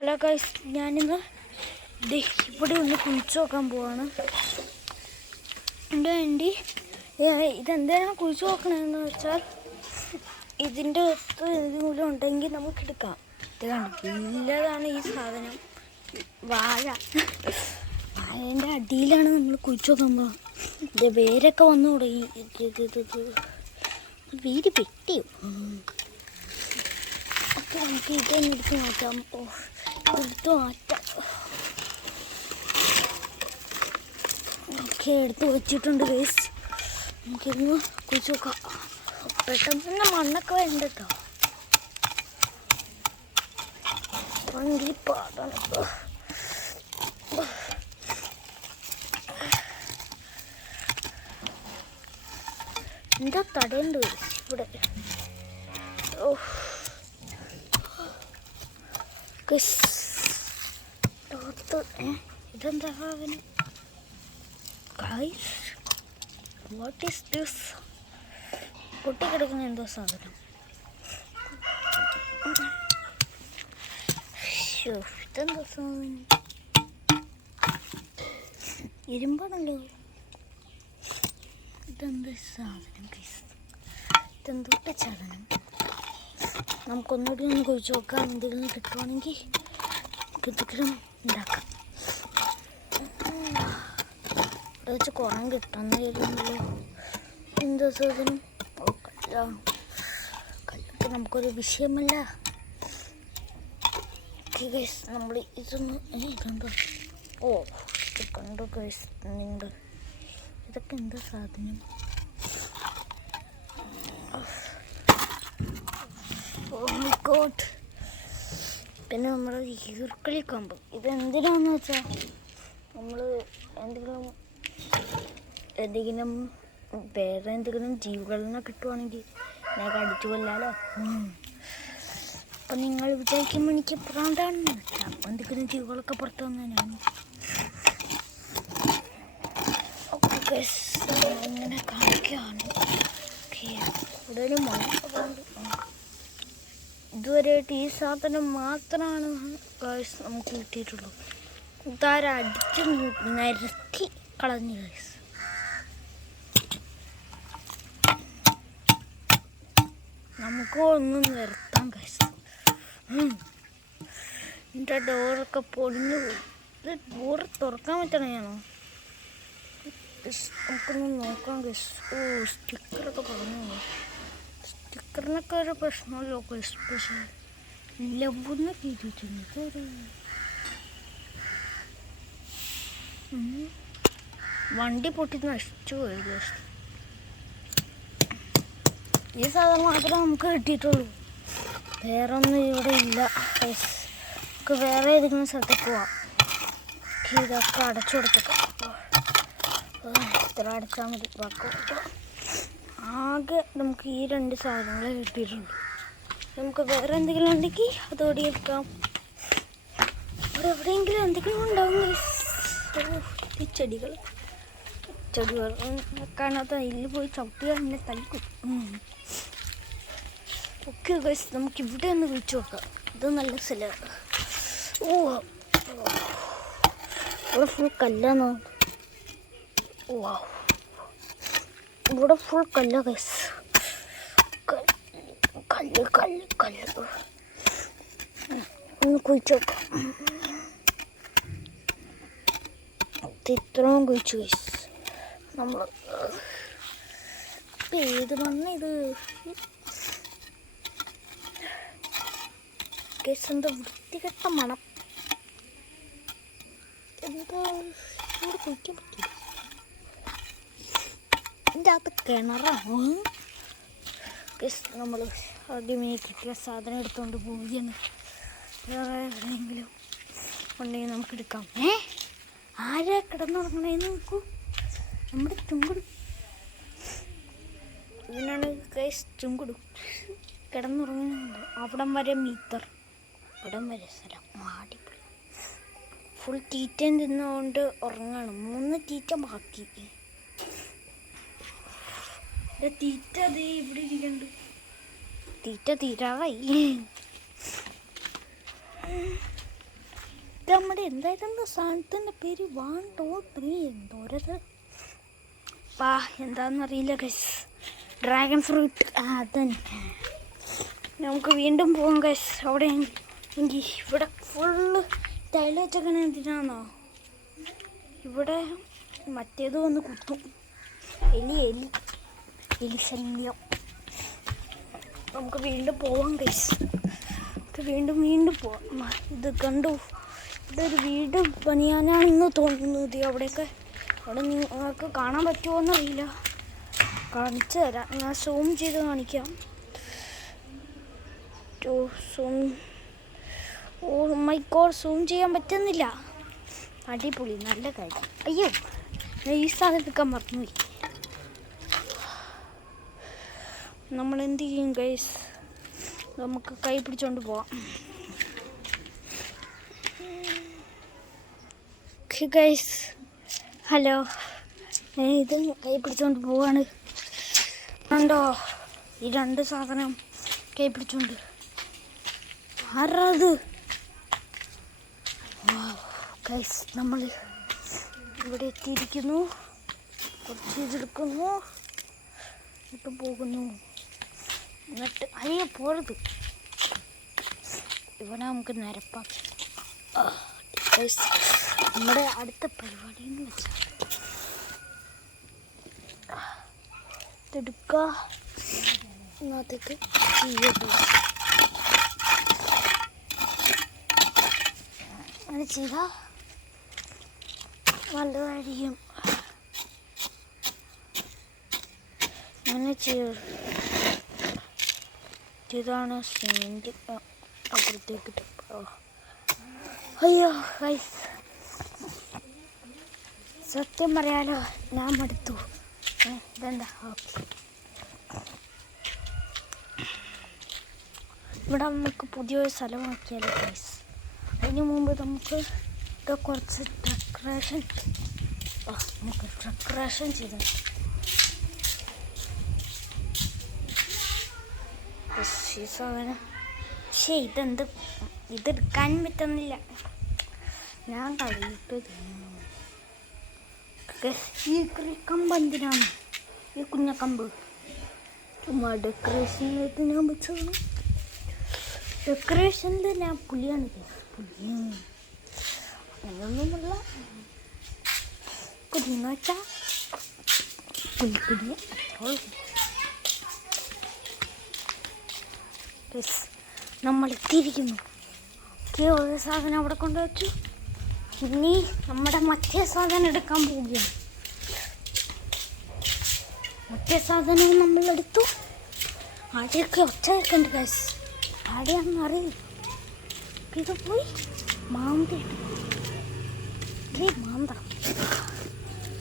Hello guys ഞാനിന്ന് ഇവിടെ ഒന്ന് കുഴിച്ച് നോക്കാൻ പോവാണ്. എന്റെ വേണ്ടി ഇതെന്തിനാണ് കുഴിച്ച് നോക്കണതെന്ന് വെച്ചാൽ ഇതിന്റെ ഒത്ത് എന്തെങ്കിലും ഉണ്ടെങ്കിൽ നമുക്ക് എടുക്കാം. ഇത് വലുതാണ് ഈ സാധനം. വാഴ. വാഴേന്റെ അടിയിലാണ് നമ്മൾ കുഴിച്ച് നോക്കാൻ പോകുന്നത് ഇത് വേരൊക്കെ വന്നു തുടങ്ങി. വീര് പെട്ടിയോ അപ്പോൾ നമുക്ക് ഇതൊന്ന് നോക്കാം. ഓ. ഓക്കെ എടുത്ത് വെച്ചിട്ടുണ്ട് വേസ്റ്റ് നമുക്കിന്ന് കുഴിച്ച് നോക്കാം. പെട്ടെന്ന് തന്നെ മണ്ണൊക്കെ വേണ്ട കേട്ടോ. ഭയങ്കര പാടാണ്. എന്താ തടയുണ്ട് ഇവിടെ? ഓ. കിസ് ഇതെന്താ അവന് ഗൈസ് വാട്ട് ഈസ് ദിസ് പൊട്ടിക്കിടക്കുന്ന എന്തോ സാധനം. ഇതെന്തോ സാധനം? ഇരുമ്പാണല്ലോ. ഇതെന്ത് സാധനം ഗൈസ് ഇതെന്തോട്ട സാധനം നമുക്കൊന്നുകൂടി ഒന്ന് കുഴിച്ച് നോക്കാം എന്തെങ്കിലും കിട്ടുവാണെങ്കിൽ കിട്ടിക്കണം ഉണ്ടാക്കാം ഇവിടെ വെച്ച് കുറം കിട്ടുന്ന കരുതുന്നല്ലോ? എന്താ സാധനം? കല്ലൊക്കെ നമുക്കൊരു വിഷയമല്ല. ഗൈസ് നമ്മൾ ഇതൊന്ന് ഇതെന്താ? ഓ ഇത് കണ്ടു ഗൈസ് നിങ്ങൾ ഇതൊക്കെ സാധനം? ഓ മൈ ഗോഡ് പിന്നെ നമ്മുടെ ഈർക്കളി കമ്പ്. ഇത് എന്തിനാന്ന് വെച്ചാൽ നമ്മൾ എന്തെങ്കിലും എന്തെങ്കിലും വേറെ എന്തെങ്കിലും ജീവികളിനെ കിട്ടുവാണെങ്കിൽ ഞാൻ കടിച്ചു കൊല്ലാലോ? അപ്പം നിങ്ങൾ വിചാരിക്കുമ്പോൾ എനിക്ക് പ്രാന്താണെന്ന് വെച്ചാൽ എന്തെങ്കിലും ജീവികളൊക്കെ പുറത്തു വന്നാൽ ഞാൻ ഇങ്ങനെ കാണിക്കുകയാണ് ഓക്കെ മണ്ണുണ്ട് ഇതുവരെയായിട്ട് ഈ സാധനം മാത്രമാണ് ഗൈസ് നമുക്ക് കിട്ടിയിട്ടുള്ളൂ. ഇതാരെ അടിച്ച് നിരത്തി കളഞ്ഞു ഗൈസ് നമുക്ക് ഒന്നും നിർത്താം ഗൈസ് എന്റെ ഡോറൊക്കെ പൊടിഞ്ഞു പോയി. ഡോറ് തുറക്കാൻ പറ്റണയാണോ നമുക്കൊന്ന് നോക്കാം ഗൈസ് ഓ സ്റ്റിക്കറൊക്കെ പറഞ്ഞു സ്റ്റിക്കറിനൊക്കെ ഒരു പ്രശ്നമല്ലോ പക്ഷേ ഇതൊരു ഉം. വണ്ടി പൊട്ടി നശിച്ചു പോയി ഈ സാധനം മാത്രമേ നമുക്ക് കിട്ടിയിട്ടുള്ളൂ വേറെ ഒന്നും ഇവിടെ ഇല്ല നമുക്ക് വേറെ ഏതെങ്കിലും സ്ഥലത്തേക്ക് പോവാം ഇതൊക്കെ അടച്ചു കൊടുത്തേക്കാം ഇത്ര അടച്ചാൽ മതി ആകെ നമുക്ക് ഈ രണ്ട് സാധനങ്ങൾ കിട്ടിയിട്ടുണ്ട്. നമുക്ക് വേറെ എന്തെങ്കിലും ഉണ്ടെങ്കിൽ അതോടെ എടുക്കാം. അവിടെ എവിടെയെങ്കിലും എന്തെങ്കിലും ഉണ്ടാവും. ഈ ചെടികൾ. ചെടികൾ. കാണാത്ത അതിൽ പോയി ചവിട്ടിയാൽ എന്നെ തല്ലിക്കും ഓക്കെ ഗൈസ് നമുക്ക് ഇവിടെ ഒന്ന് വിളിച്ചു നോക്കാം ഇത് നല്ല സ്ഥലമാണ് ഓ ഫുൾ കല്ലാന്നോ വാ ഇവിടെ ഫുൾ കല്ല ഗൈസ് കല്ല് കല്ല് കല്ല് ഒന്ന് കുഴിച്ചു നോക്കാം ഇത് ഇത്രയും കുഴിച്ചു ഗൈസ് നമ്മൾ ഏത് വന്ന ഇത്? ഗൈസ് എന്താ വൃത്തികെട്ട മണം? എന്താ ഇവിടെ കുഴിക്കാൻ പറ്റില്ല ഇതിന്റെ അകത്ത് കിണറാണ് നമ്മൾ ആദ്യമേ കിട്ടിയ സാധനം എടുത്തുകൊണ്ട് പോവുകയാണ്. വേറെ എവിടെയെങ്കിലും ഉണ്ടെങ്കിൽ നമുക്ക് എടുക്കാം. ഏ? ആരാ കിടന്നുറങ്ങണേന്ന് നോക്കൂ. നമ്മുടെ ചുങ്കുടും. ഇതിനാണ് കേസ് ചുങ്കുടും. കിടന്നുറങ്ങുന്നുണ്ട്. അവിടം വരെ മീറ്റർ. ഇവിടം വരെ സ്ഥലം. മാടി ഫുൾ തീറ്റയും തിന്നുകൊണ്ട് ഉറങ്ങാണ്. മൂന്ന് തീറ്റ ബാക്കി. തീറ്റ ഇത് നമ്മുടെ എന്തായിരുന്നു സാധനത്തിന്റെ പേര് വൺ ടു ത്രീ എന്തോരത്? പാ എന്താണെന്നറിയില്ല ഗസ് ഡ്രാഗൺ ഫ്രൂട്ട് അതന്നെ. നമുക്ക് വീണ്ടും പോകാം ഗസ് അവിടെ എങ്കിൽ ഇവിടെ ഫുള്ള് തൈല വെച്ചേക്കണ എന്തിനാണോ ഇവിടെ മറ്റേത് വന്ന് കുത്തും. എലി എലി. ശല്യം നമുക്ക് വീണ്ടും പോവാം കൈസ് നമുക്ക് വീണ്ടും വീണ്ടും പോവാം. ഇത് കണ്ടു? ഒരു വീട് പണിയാനാണെന്ന് തോന്നുന്നു ഇത് അവിടെയൊക്കെ അവിടെ നിങ്ങൾക്ക് കാണാൻ പറ്റുമോ എന്നറിയില്ല കാണിച്ചു തരാം. ഞാൻ സൂം ചെയ്ത് കാണിക്കാം. സൂം. ഓ മൈ സൂം ചെയ്യാൻ പറ്റുന്നില്ല. അടിപൊളി നല്ല കാര്യം. അയ്യോ ഈ സാധനം എടുക്കാൻ മറന്നുപോയി. നമ്മൾ എന്ത് ചെയ്യും ഗൈസ് നമുക്ക് കൈ പിടിച്ചോണ്ട് പോവാം. ഗൈസ് ഹലോ ഇത് കൈ പിടിച്ചോണ്ട് പോവാണ്. കണ്ടോ? ഈ രണ്ട് സാധനം കൈ പിടിച്ചോണ്ട്. ആരാത് ഗൈസ് നമ്മൾ ഇവിടെ എത്തിയിരിക്കുന്നു. കുറച്ച് ഇതെടുക്കുന്നു. ഇപ്പം പോകുന്നു. എന്നിട്ട് അയ്യ പോകരുത് ഇവിടെ നമുക്ക് നിരപ്പാക്കി നമ്മുടെ അടുത്ത പരിപാടി എന്ന് വെച്ചാൽ ഇന്നത്തേക്ക് അങ്ങനെ ചെയ്താൽ നല്ലതായിരിക്കും. അങ്ങനെ ചെയ്യും. ഇതാണ് സിമെന്റ് അപ്പുറത്തേക്ക്. അയ്യോ ഗൈസ് സത്യം പറയാലോ ഞാൻ മടുത്തു. ഇതെന്താ? ഓക്കെ. ഇവിടെ നമുക്ക് പുതിയൊരു സ്ഥലമാക്കിയാലോ ഗൈസ് അതിന് മുമ്പ് നമുക്ക് ഇവിടെ കുറച്ച് ഡെക്കറേഷൻ നമുക്ക് ഡെക്കറേഷൻ ചെയ്തു? ഈ സാധനം പക്ഷേ ഇതെന്ത് ഇതെടുക്കാൻ പറ്റുന്നില്ല. ഞാൻ കഴിയിട്ടത് ഈ കമ്പ് എന്തിനാണ്? ഈ കുഞ്ഞക്കമ്പ് ചുമ്മാ ഡെക്കറേഷനായിട്ട് ഞാൻ വെച്ചതാണ്. ഡെക്കറേഷനിൽ ഞാൻ പുലിയാണ് പുലിയാണ് പുലി അങ്ങനെയൊന്നുമല്ല പുലിന്ന് വെച്ചാൽ പുലിക്കുടിയ നമ്മൾ എത്തിയിരിക്കുന്നു ഓക്കെ ഒരു സാധനം അവിടെ കൊണ്ടുവച്ചു. ഇനി നമ്മുടെ മറ്റേ സാധനം എടുക്കാൻ പോവുകയാണ്. മറ്റേ സാധനം നമ്മൾ എടുത്തു. ആടെയൊക്കെ ഒച്ച വെക്കണ്ട് ഗൈസ് ആടെയാണെന്ന് അറിയില്ല ഇത് പോയി മാന്ത മാന്ത.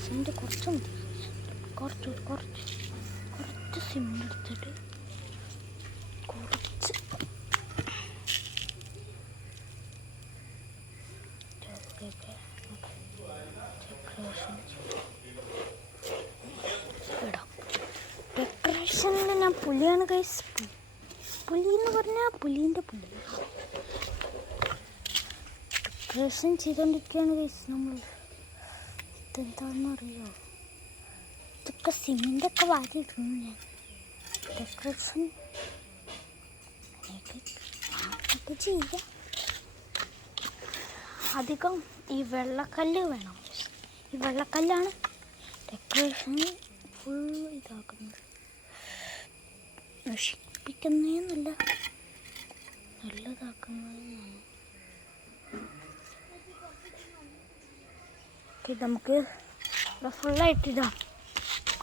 സിമെന്റ് കുറച്ച് കുറച്ച് കുറച്ച് കുറച്ച് സിമെന്റ് എടുത്തിട്ട് കുറച്ച് ഡെക്കറേഷനിൽ ഞാൻ പുലിയാണ് കൈസ് പുലി എന്ന് പറഞ്ഞാൽ പുലീന്റെ പുലി. ഡെക്കറേഷൻ ചെയ്തുകൊണ്ടിരിക്കുകയാണ് ഗൈസ് നമ്മൾ ഇതെന്താണെന്ന് അറിയോ ഇതൊക്കെ സിമെന്റൊക്കെ വാരിയിടുന്നു ഞാൻ. ഡെക്കറേഷൻ ചെയ്യാം. അധികം ഈ വെള്ളക്കല്ല് വേണം. ഈ വെള്ളക്കല്ലാണ് ഡെക്കറേഷൻ ഫുൾ ഇതാക്കുന്നത്. നശിപ്പിക്കുന്നതെന്നല്ല നല്ലതാക്കുന്നതെന്നാണ്. ഓക്കെ നമുക്ക് ഫുള്ളായിട്ട് ഇതാ.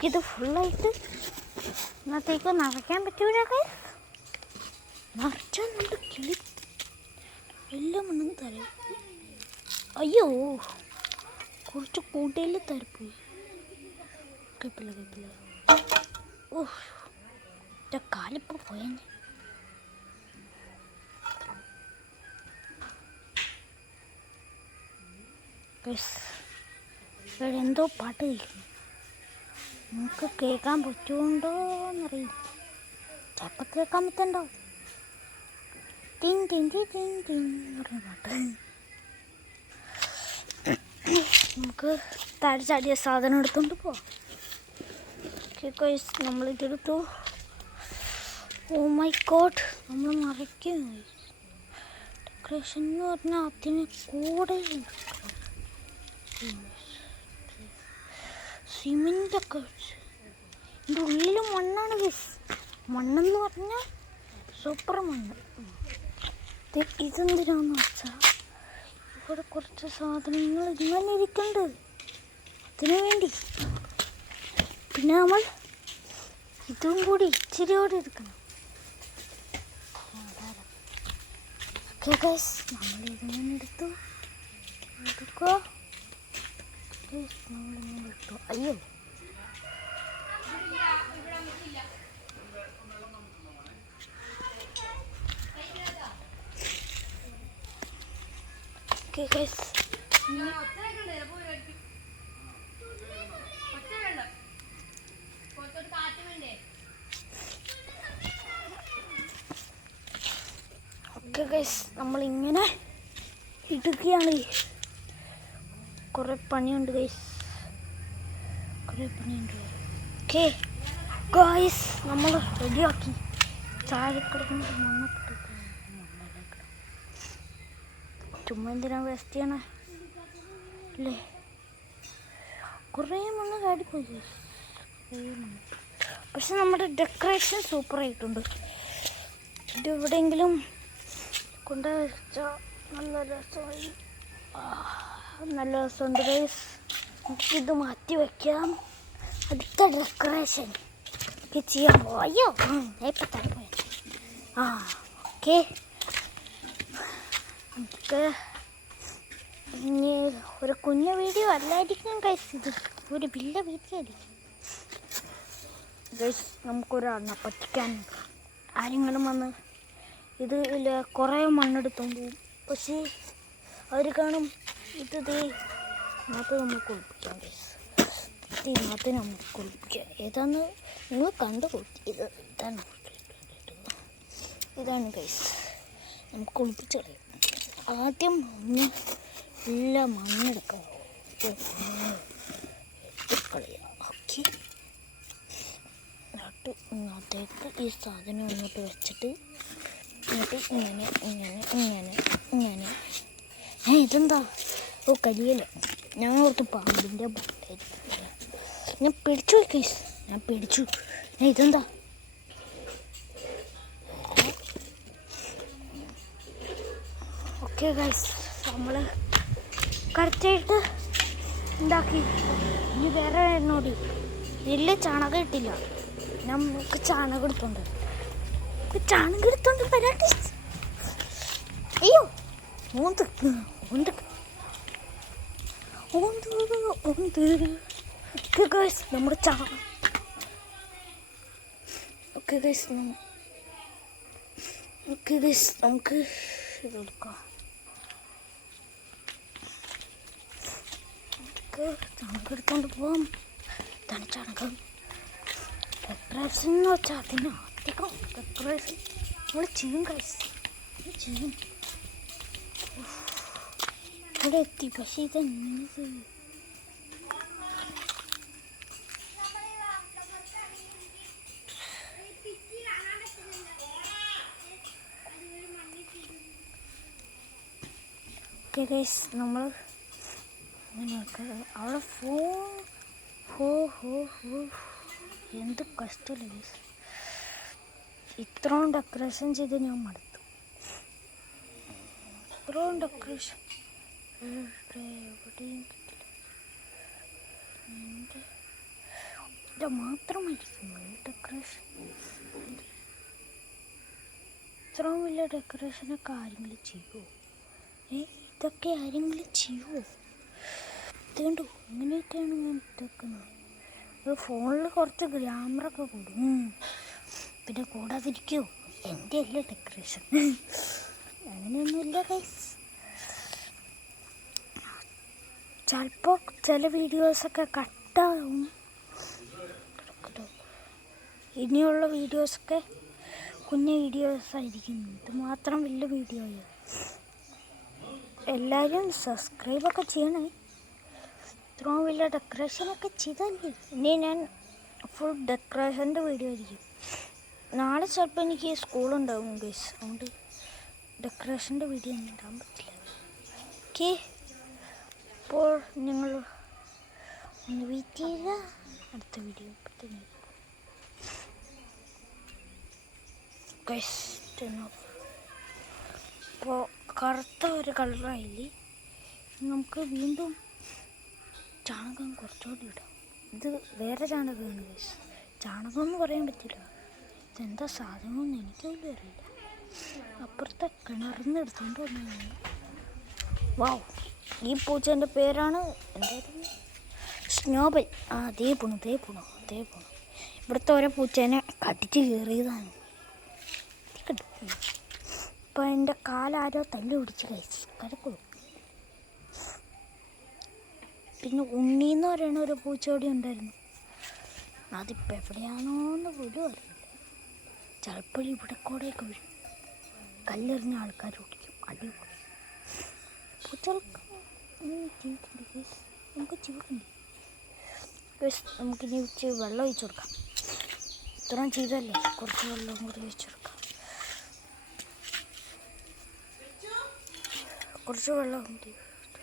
ഇത് ഫുള്ളായിട്ട് ഇന്നത്തേക്ക് നിറയ്ക്കാൻ പറ്റൂലൊക്കെ നിറച്ചാൽ നമ്മുടെ കിളി എല്ലാം ഒന്നും തര അയ്യോ കുറച്ച് കൂട്ടയിൽ തരപ്പോയി കേട്ടില്ല കേട്ടില്ല. ഓ എന്റെ പോയെന്നെ. എന്തോ പാട്ട് കേൾക്കുന്നു നമുക്ക് കേൾക്കാൻ പറ്റുമുണ്ടോ എന്നറിയില്ല ചിലപ്പോൾ കേൾക്കാൻ പറ്റണ്ടാവും ടിങ് ടിങ് ടിങ് ടിങ് ടിങ് എന്ന് പാട്ട് നമുക്ക് താഴെ ചാടിയ സാധനം എടുത്തുകൊണ്ട് പോവാം നമ്മളിതെടുത്തു ഓ മൈ കോട്ട് നമ്മൾ മറയ്ക്കും ഡെക്കറേഷൻ എന്ന് പറഞ്ഞാൽ അതിന് കൂടെ സിമെന്റൊക്കെ വെച്ച്. എന്റെ ഉള്ളിൽ മണ്ണാണ് ഗൈസ് മണ്ണെന്ന് പറഞ്ഞാൽ സൂപ്പർ മണ്ണ്. ഇത് ഇതെന്തിനാന്ന് വെച്ചാൽ ഇവിടെ കുറച്ച് സാധനങ്ങൾ ഇങ്ങനെ ഇരിക്കുന്നുണ്ട് അതിനു വേണ്ടി. പിന്നെ നമ്മൾ ഇതും കൂടി ഇച്ചിരിയോടെ എടുക്കണം. ഓക്കെ ഗൈസ് നമ്മൾ ഇതിനെടുത്തു എടുക്കുക എടുത്തു അയ്യോ ഓക്കെ ഗൈസ് ഓക്കെ ഗൈസ് നമ്മളിങ്ങനെ ഇടുകയാണ്. കുറേ പണിയുണ്ട് ഗൈസ് കുറേ പണിയുണ്ട്. ഓക്കെ ഗൈസ് നമ്മൾ റെഡിയാക്കി ചായ കിടക്കുന്ന. ചുമ്മാ എന്തിനാ വേസ്റ്റ് ചെയ്യണേ? അല്ലേ കുറേ മണ്ണ് കാടിപ്പോയി പക്ഷെ നമ്മുടെ ഡെക്കറേഷൻ സൂപ്പർ ആയിട്ടുണ്ട്. ഇത് എവിടെയെങ്കിലും കൊണ്ടുവച്ചാൽ നല്ല രസമായി. നല്ല രസമുണ്ട് ഗൈസ് നമുക്കിത് മാറ്റി വയ്ക്കാം അടുത്ത ഡെക്കറേഷൻ ഒക്കെ ചെയ്യാൻ പോയോ ഇപ്പം ആ ഓക്കെ നമുക്ക് ഇനി ഒരു കുഞ്ഞു വീഡിയോ അല്ലായിരിക്കും ഗൈസ് ഇത് ഒരു വലിയ വീഡിയോ ആയിരിക്കും. ഗൈസ് നമുക്കൊരാളിനെ പറ്റിക്കാൻ ആരെങ്കിലും വന്ന് ഇത് കുറേ മണ്ണെടുത്തോണ്ട് പോകും. പക്ഷേ അവർ കാണും ഇത് ദേ ഇതിനകത്ത് നമ്മൾ കുളിപ്പിക്കാം ഇതിനകത്ത് നമ്മൾ കുളിപ്പിക്കാം ഏതാന്ന് നിങ്ങൾ കണ്ടു കൂട്ടി ഇത് ഇതാണ് ഇതാണ് ഗൈസ് നമുക്ക് കുളിപ്പിച്ച് കളയാം. ആദ്യം മണ്ണ് എല്ലാം മണ്ണെടുക്കാം കളയാം. ഓക്കെ എന്നിട്ട് ഇങ്ങോട്ടേക്ക് ഈ സാധനം ഇങ്ങോട്ട് വെച്ചിട്ട് എന്നിട്ട് ഇങ്ങനെ ഇങ്ങനെ ഇങ്ങനെ ഇങ്ങനെ. ഏ ഇതെന്താ? ഓ കരിയല. ഞാൻ ഓർത്ത് പാമ്പിന്റെ ഞാൻ പിടിച്ചു കേസ്. ഞാൻ പിടിച്ചു. ഞാൻ ഇതെന്താ? ഓക്കെ ഗൈസ് നമ്മൾ കറക്റ്റായിട്ട് ഉണ്ടാക്കി ഇനി വേറെ എന്നോട് നെല്ല് ചാണകം ഇട്ടില്ല. നമുക്ക് ചാണകം എടുത്തോണ്ട് ചാണകം എടുത്തോണ്ട് പരാട്ടി അയ്യോ മൂന്ന് ഓന്ത് ഓക്കെ ഗൈസ് നമ്മുടെ ചാ ഓക്കെ ഗൈസ് ഓക്കെ ഗൈസ് നമുക്ക് ഇതെടുക്കാം നമുക്ക് ചാണകം എടുത്തോണ്ട് പോവാം. ചാണകം ഡെക്കറേഷൻ എന്ന് വെച്ചാൽ അതിന് അധികം ഡെക്കറേഷൻ നമ്മൾ ചെയ്യും കഴിച്ചു ചെയ്യും. ഇവിടെ എത്തി പക്ഷേ ഇതെന്നത് ഓക്കെ ഗൈസ് നമ്മൾ അവിടെ ഫോ ഹോ ഹോ ഹോ. എന്ത് കഷ്ടമല്ലേ ഗൈസ് ഇത്രയും ഡെക്കറേഷൻ ചെയ്ത് ഞാൻ മടുത്തു. ഇത്രയും ഡെക്കറേഷൻ എവിടെയും കിട്ടില്ല. എന്റെ മാത്രമായിരിക്കും ഡെക്കറേഷൻ ഇത്രയും വലിയ ഡെക്കറേഷനൊക്കെ ആരെങ്കിലും ചെയ്യുമോ ഏ? ഇതൊക്കെ ആരെങ്കിലും ചെയ്യുമോ ഇത് കണ്ടു ഇങ്ങനെയൊക്കെയാണ് ഞാൻ ഇതൊക്കെ ഇത് ഫോണിൽ കുറച്ച് ഗ്രാമറൊക്കെ കൂടും. പിന്നെ കൂടാതിരിക്കോ എന്റെ അല്ല ഡെക്കറേഷൻ. അങ്ങനെയൊന്നുമില്ല ഗൈസ് ചിലപ്പോൾ ചില വീഡിയോസൊക്കെ കട്ടാവും. ഇനിയുള്ള വീഡിയോസൊക്കെ കുഞ്ഞ വീഡിയോസ് ആയിരിക്കും ഇത് മാത്രം വലിയ വീഡിയോ എല്ലാവരും സബ്സ്ക്രൈബൊക്കെ ചെയ്യണേ. ഇത്രയും വലിയ ഡെക്കറേഷനൊക്കെ ചെയ്തല്ലേ? ഇനി ഞാൻ ഫുൾ ഡെക്കറേഷന്റെ വീഡിയോ ആയിരിക്കും. നാളെ ചിലപ്പോൾ എനിക്ക് സ്കൂളുണ്ടാവും ഗൈസ് അതുകൊണ്ട് ഡെക്കറേഷന്റെ വീഡിയോ ഒന്നും ഇടാൻ പറ്റില്ല. ഓക്കെ അപ്പോൾ ഞങ്ങൾ ഒന്ന് വെയിറ്റ് ചെയ്യുക അടുത്ത വീഡിയോ തന്നെ ഗൈസ് അപ്പോൾ കറുത്ത ഒരു കളറായില്ലേ നമുക്ക് വീണ്ടും ചാണകം കുറച്ചുകൂടി ഇടാം. ഇത് വേറെ ചാണകമാണ് ഗൈസ് ചാണകം എന്ന് പറയാൻ പറ്റില്ല. ഇതെന്താ സാധനമെന്ന് എനിക്ക് പോലും അറിയില്ല. അപ്പുറത്തെ കിണറിന്ന് എടുത്തുകൊണ്ട് വന്നതാണ് വാവ് ഈ പൂച്ചേന്റെ പേരാണ് എന്തായിരുന്നു? സ്നോബൽ ആ ദേ പോണു ദേ പോണു ദേ പോണു. ഇവിടുത്തെ ഓരോ പൂച്ചേനെ കടിച്ച് കയറിയതാണ് ഇപ്പം എന്റെ കാലാരോ തല്ലി പിടിച്ച് കഴിച്ച് കിടക്കും പിന്നെ ഉണ്ണി എന്ന് പറയുന്ന ഒരു പൂച്ചോടി ഉണ്ടായിരുന്നു. അതിപ്പോൾ എവിടെയാണോ എന്ന് പോലും അറിയില്ല. ചിലപ്പോൾ ഇവിടെ കൂടെയൊക്കെ വീഴും കല്ലെറിഞ്ഞ ആൾക്കാർ ഓടിക്കും. അടിപൊളി. നമുക്ക് Guys, നമുക്കിനി വെള്ളം ഒഴിച്ചു കൊടുക്കാം. ഇത്രയും ചെയ്തല്ലേ? കുറച്ച് വെള്ളം കൂടി ഒഴിച്ചു കൊടുക്കാം. കുറച്ച് വെള്ളം കൂടി